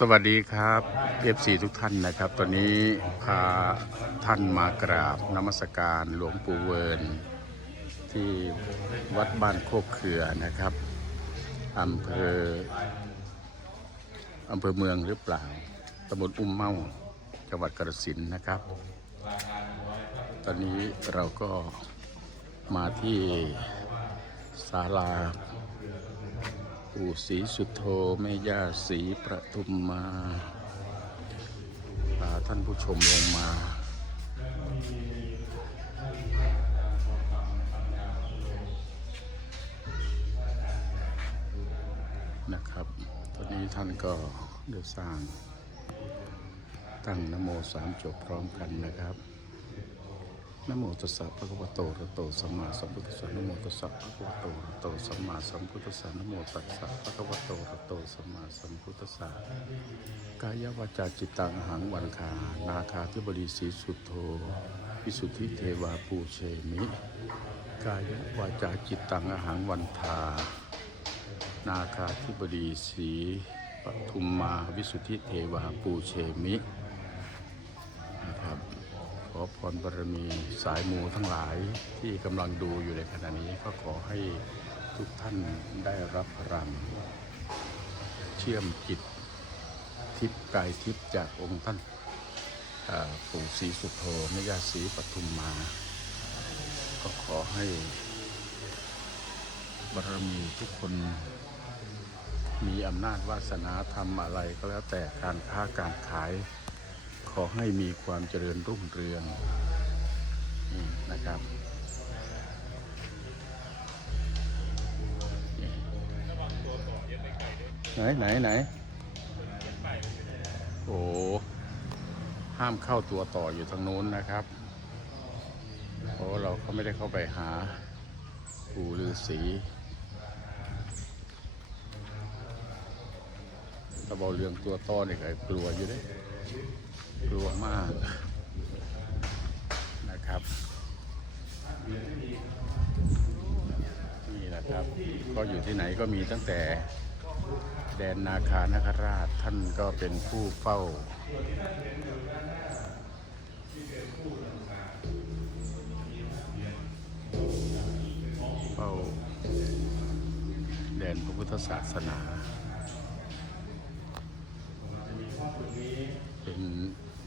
สวัสดีครับเอฟซีทุกท่านนะครับ ตอนนี้พาท่านมากราบนมัสการหลวงปู่เวิร์นที่วัดบ้านโคกเขือนะครับอำเภออำเภอเมืองหรือเปล่าตำบลอุ้มเมาจังหวัดกระสินนะครับ ตอนนี้เราก็มาที่ศาลา ปู่ศรีสุโธแม่ย่าศรีประทุมมาพาท่านผู้ชมลงมานะครับ ตอนนี้ท่านก็ได้สร้างตั้งนโมสามจบพร้อมกันนะครับ นโมตัสสะภะคะวะโตระโตสัมมาสัมพุทธัสสะนโมตัสสะภะคะวะโตระโตสัมมาสัมพุทธัสสะนโมตัสสะภะคะวะโตระโตสัมมาสัมพุทธัสสะกายวาจาจิตตังหังวันคานาคาธิบดีศรีสุทโธวิสุทธิเทวาปูเชมิ กายวาจาจิตตังอหังวันทา นาคาธิบดีศรีปทุมมาวิสุทธิเทวาปูเชมิ พรบารมีสายมูทั้งหลายที่กำลังดูอยู่ในขณะนี้ก็ขอให้ทุกท่านได้รับพลังเชื่อมจิตทิพย์กายทิพย์จากองค์ท่านปู่ศรีสุโธแม่ย่าศรีปทุมมา ก็ขอให้บารมีทุกคนมีอำนาจวาสนาทำอะไรก็แล้วแต่การค้าการขาย ขอให้มีความเจริญรุ่งเรืองนี่นะครับไหนไหนไหนโอ้ห้ามเข้าตัวต่ออยู่ทางโน้นนะครับเพราะเราก็ไม่ได้เข้าไปหาปู่ฤาษีตะเบาเรืองตัวต่อเนี่ยก็กลัวอยู่เด้ กลัวมากนะครับ นี่นะครับ ก็อยู่ที่ไหนก็มีตั้งแต่แดนนาคานคราชท่านก็เป็นผู้เฝ้าเฝ้าแดนพระพุทธศาสนา เป็น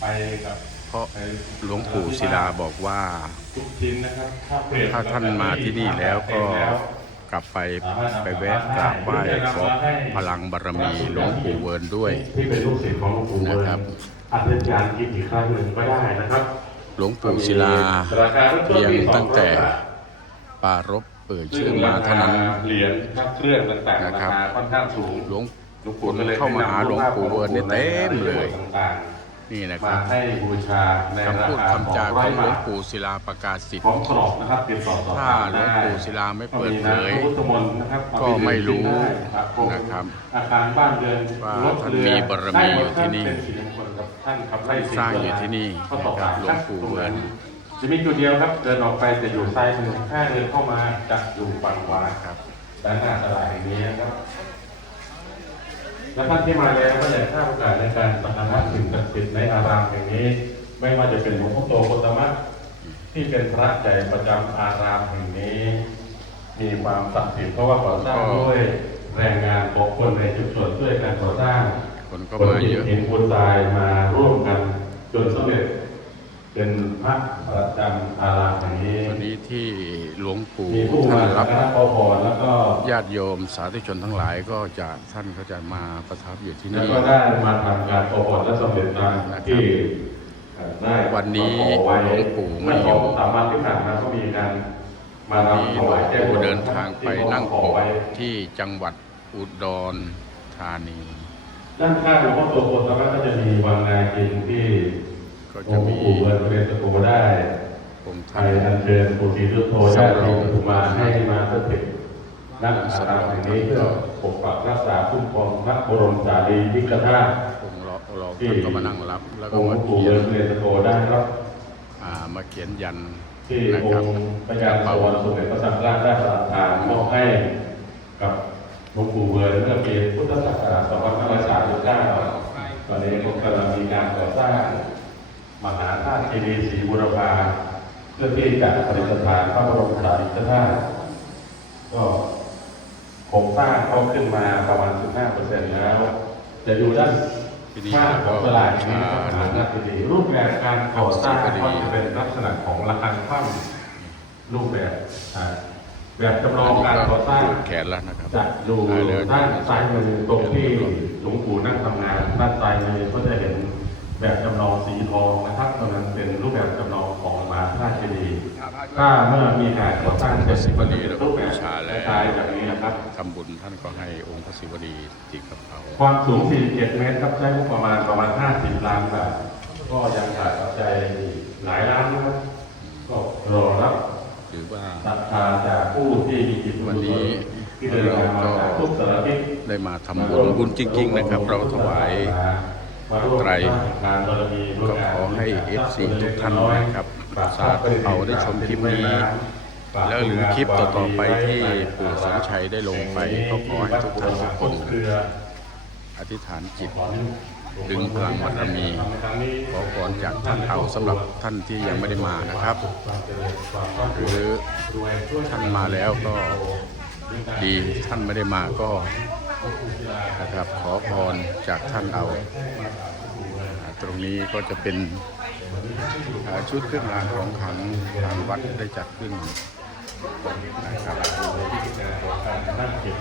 ไปกับเพราะหลวงปู่ศิลาบอกว่า ทุกชิ้นนะครับถ้าเปลี่ยถ้าท่านมาที่นี่แล้วก็กลับไปไปแวะกราบไหว้ขอพลังบารมีหลวงปู่เวิร์นด้วยที่เป็นลูกศิษย์ของหลวงปู่เวินะครับอัศจรรย์กินอีกครั้งหนึ่งก็ได้นะครับ หลวงปู่ศิลาราคาริ่มต้นเพียงที่ตั้งแต่200บาทปารบเปิดชื่อมาเท่านั้นเหรียญพระเครื่องต่างๆนะราครับคาค่อนข้างสูงหลวงหลวงปู่ก็ลยเข้ามาหาหลวงปู่เวิร์นเนี่ยเต็มเลยต่าง นี่นะๆคมารับให้บูชาในราคำพูดคาคำจาของ200หลวงบาทปู่ศิลาประกาศสิทพร้อธิ์มกรอบนะครับติดต่อสอบถ้าถามหลวงปู่ศิลาไม่เปิดเผยก็มีน้ำพุทธมนต์นะครับก็ไม่รู้ครับผมนะครับอาคารบ้านเรือนว่าลดท่านเรือมีบารมีอยู่ที่นี่ได้หมดครับเป็นสิริมงคลครับท่านขับไล่สิ่สร้างอยู่ที่นี่ก็สอบถามนะครับหลวงปู่เวิร์นจะมีจุดเดียวครับเดินออกไปจะอยู่ซ้ายมือถ้าเดินเข้ามาจะอยู่ฝั่งขวาครับด้านหน้าตลาดแห่งนี้นะครับ และท่านที่มาแล้วก็อยากทราบโอกาสในการสักการะสิ่งศักดิ์สิทธิ์ในอารามแห่งนี้ ไม่ว่าจะเป็นหลวงพ่อโตโคตมะที่เป็นพระใหญ่ประจำอารามแห่งนี้ มีความศักดิ์สิทธิ์เพราะว่าก่อสร้างด้วยแรงงานของคนในชุมชนช่วยกันก่อสร้างคนก็มาเยอะเห็นบุญตายมาร่วมกันจนสำเร็จ เป็นพระประจำอารามแห่งนี้ ที่หลวงปู่มีผู้ท่ามานรับคณะปพแล้วก็ญาติโยมสาธุชนทั้งหลายก็จะท่านก็จะมาประทับอยู่ที่แล้วนี่ ก็ได้มาทำการปพและสำเร็จตามที่เอ่อได้วันนี้มาขอไว้หลวงปู่ไม่อยู่เมื่สามวันที่ผ่านมาก็มีการมาวันนี้ทำถหลววางยแก้ปู่บนเดินทางไปนั่งที่ปขอกไว้ที่จังหวัดอุดรธานี ด้านข้างหลวงพ่อโตโกตมะก็จะมีวังนาจินที่ก็หลจะวงมีปู่เบิร์นเรียนตะโกได้ องค์ไทยอัญเชิญปู่ศรีสุโธญาติปฐุมาให้มาสถิตนักอารามแห่งนี้เพื่อปกปักรักษาคุ้มครองพระบรมสารีริกธาตุองค์รอรอที่านก็มานั่งรับ แล้วก็องมาค์ปู่เขียเบินร์นเรียนตโกได้ครับ อ่ามาเขียนยันที่นะอครับงค์พระยาสวรรค์สมเด็จพระสังฆราชได้ประทานมอบให้กับหลวงปู่เบิร์นเมื่อปีพุทธศักราช2539ตอนนี้ก็กำลังมีการก่อสร้าง มหาธาตุเจดีย์ศรีบุรพา เพื่อที่จะประดิษฐานพระบรมสารีริกธาตุก็โครงสร้างเขาขึ้นมาประมาณ 15%แล้วจะดูด้านทีนี้ข้างของตลาดนี้อ่าสถานที่ดีรูปแบบการก่อสร้างก็จะเป็นลักษณะของระฆังคว่ำรูปแบบอ่าแบบจำลองการก่อสร้างแขนแล้วนะครับจะดูอ่าเดี๋ยวด้านซ้ายมือตรงที่หลวงปู่นั่งทำงานด้านซ้ายมือก็จะเห็นแบบจำลองสีทองนะครับตรงนั้นเป็นรูปแบบจำลองของมหาธาตุเจดีย์ถ้าเมื่อมีการก่อสร้างเสร็จก็จะเป็นรูปแบบคล้ายๆแบบนี้นะครับทำบุญท่านก็ให้องค์พระศิวลีติดกับเขาความสูง 47 เมตรครับใช้งบประมาณประมาณ 50 ล้านบาทก็ยังขาดปัจจัยอีกหลายล้านนะครับก็รอรับหรือว่าศรัทธาจากผู้ที่มีจิตวันนี้ที่เดินทางมาจากทุกสารทิศได้มาทำบุญบุญจริง ๆ นะครับ เราถวายไตรก็ขอให้ FC ทุกท่านนะครับ สาธุเอาได้ชมคลิปนี้ แล้วหรือคลิปต่อๆไปที่ปู่สมชัยได้ลงไปก็ขอให้ทุกท่านทุกคนอธิษฐานจิตดึงพลังบารมี ขอพรจากท่านเอาสำหรับท่านที่ยังไม่ได้มานะครับ หรือท่านมาแล้วก็ดีท่านไม่ได้มาก็นะครับขอพรจากท่านเอา ตรงนี้ก็จะเป็น ชุดเครื่องรางของขลังทางวัดได้จัดขึ้นนะครับนั่งเก็บ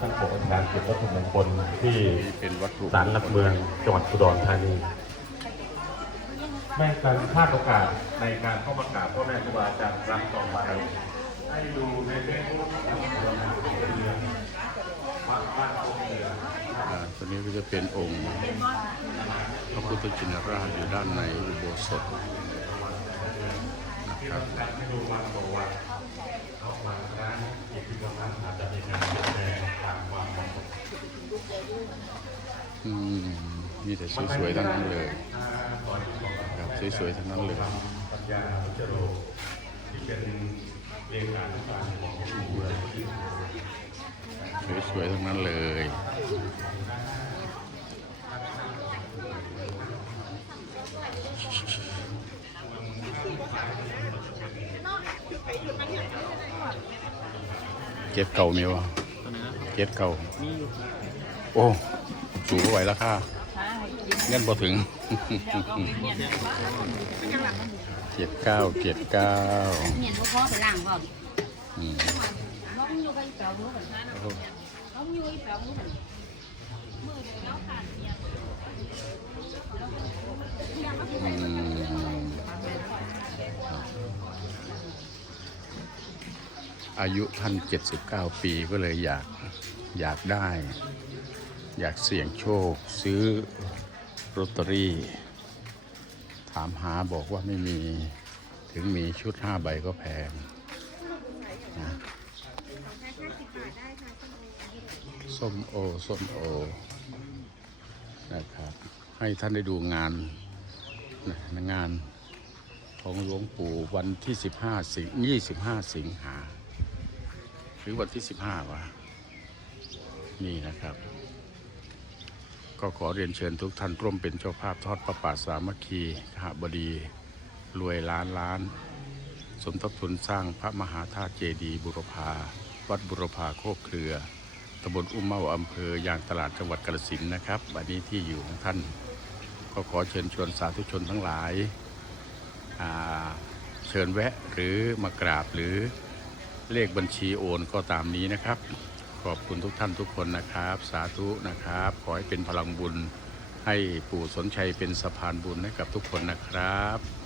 ท่านปกประธานเก็บวัตถุมงคลที่ที่เป็นวัตถุศาลหลักเมืองจังหวัดอุดรธานีแม่การพลาดโอกาสในการเข้ามากราบพ่อแม่ครูบาอาจารย์ครั้งต่อไปให้ดูในเฟซบุ๊กวัดบ้านโคกเรืออ่าตัวนี้ก็จะเป็นองค์ พุทธชินราชอยู่ด้านในอุโบสถนะครับให้ดูวันต่อวันเอาวันนั้นอีกที่ตรงนั้นอาจจะมีการเปลี่ยนแปลงตามความเหมาะสมอืมมีแต่สวยๆทั้งนั้นเลยครับสวยๆทั้งนั้นเลยปัญญาจโรที่เป็นเลขาธิการของสวยๆทั้งนั้นเลย เก็บเก่ามีวะเก็บเก่า โอ้สูงกว่าไหวแล้วค่ะเงินพอถึงเก็บเก้าเก็บเก้าเนี่ยเขาพ่อไปล่างก่อนอืมเขาอยู่กับอีแป๋วรู้กันเขาอยู่อีแป๋วรู้กันอืมอายุ อายุท่าน 79 ปีก็เลยอยากอยากได้ อยากเสี่ยงโชค ซื้อลอตเตอรี่ ถามหาบอกว่าไม่มีถึงมีชุด 5 ใบก็แพงนะส้มโอ ส้มโอ นะครับ ให้ท่านได้ดูงานงานของหลวงปู่วันที่ 15 สิง25 สิงหา หรือวันที่15วะนี่นะครับ ก็ขอเรียนเชิญทุกท่านร่วมเป็นเจ้าภาพทอดประป่าสามัคคีขหบดี รวยล้านล้าน สมทบทุนสร้างพระมหาธาตุเจดีย์บุรพา วัดบุรพาโคกเครือตำบลอุ้มเมาอำเภอยางตลาดจังหวัดกาฬสินธุ์นะครับวันนี้ที่อยู่ของท่าน ก็ขอเชิญชวนสาธุชนทั้งหลาย เชิญแวะหรือมากราบหรือ เลขบัญชีโอนก็ตามนี้นะครับ ขอบคุณทุกท่านทุกคนนะครับ สาธุนะครับ ขอให้เป็นพลังบุญ ให้ปู่สนชัยเป็นสะพานบุญให้กับทุกคนนะครับ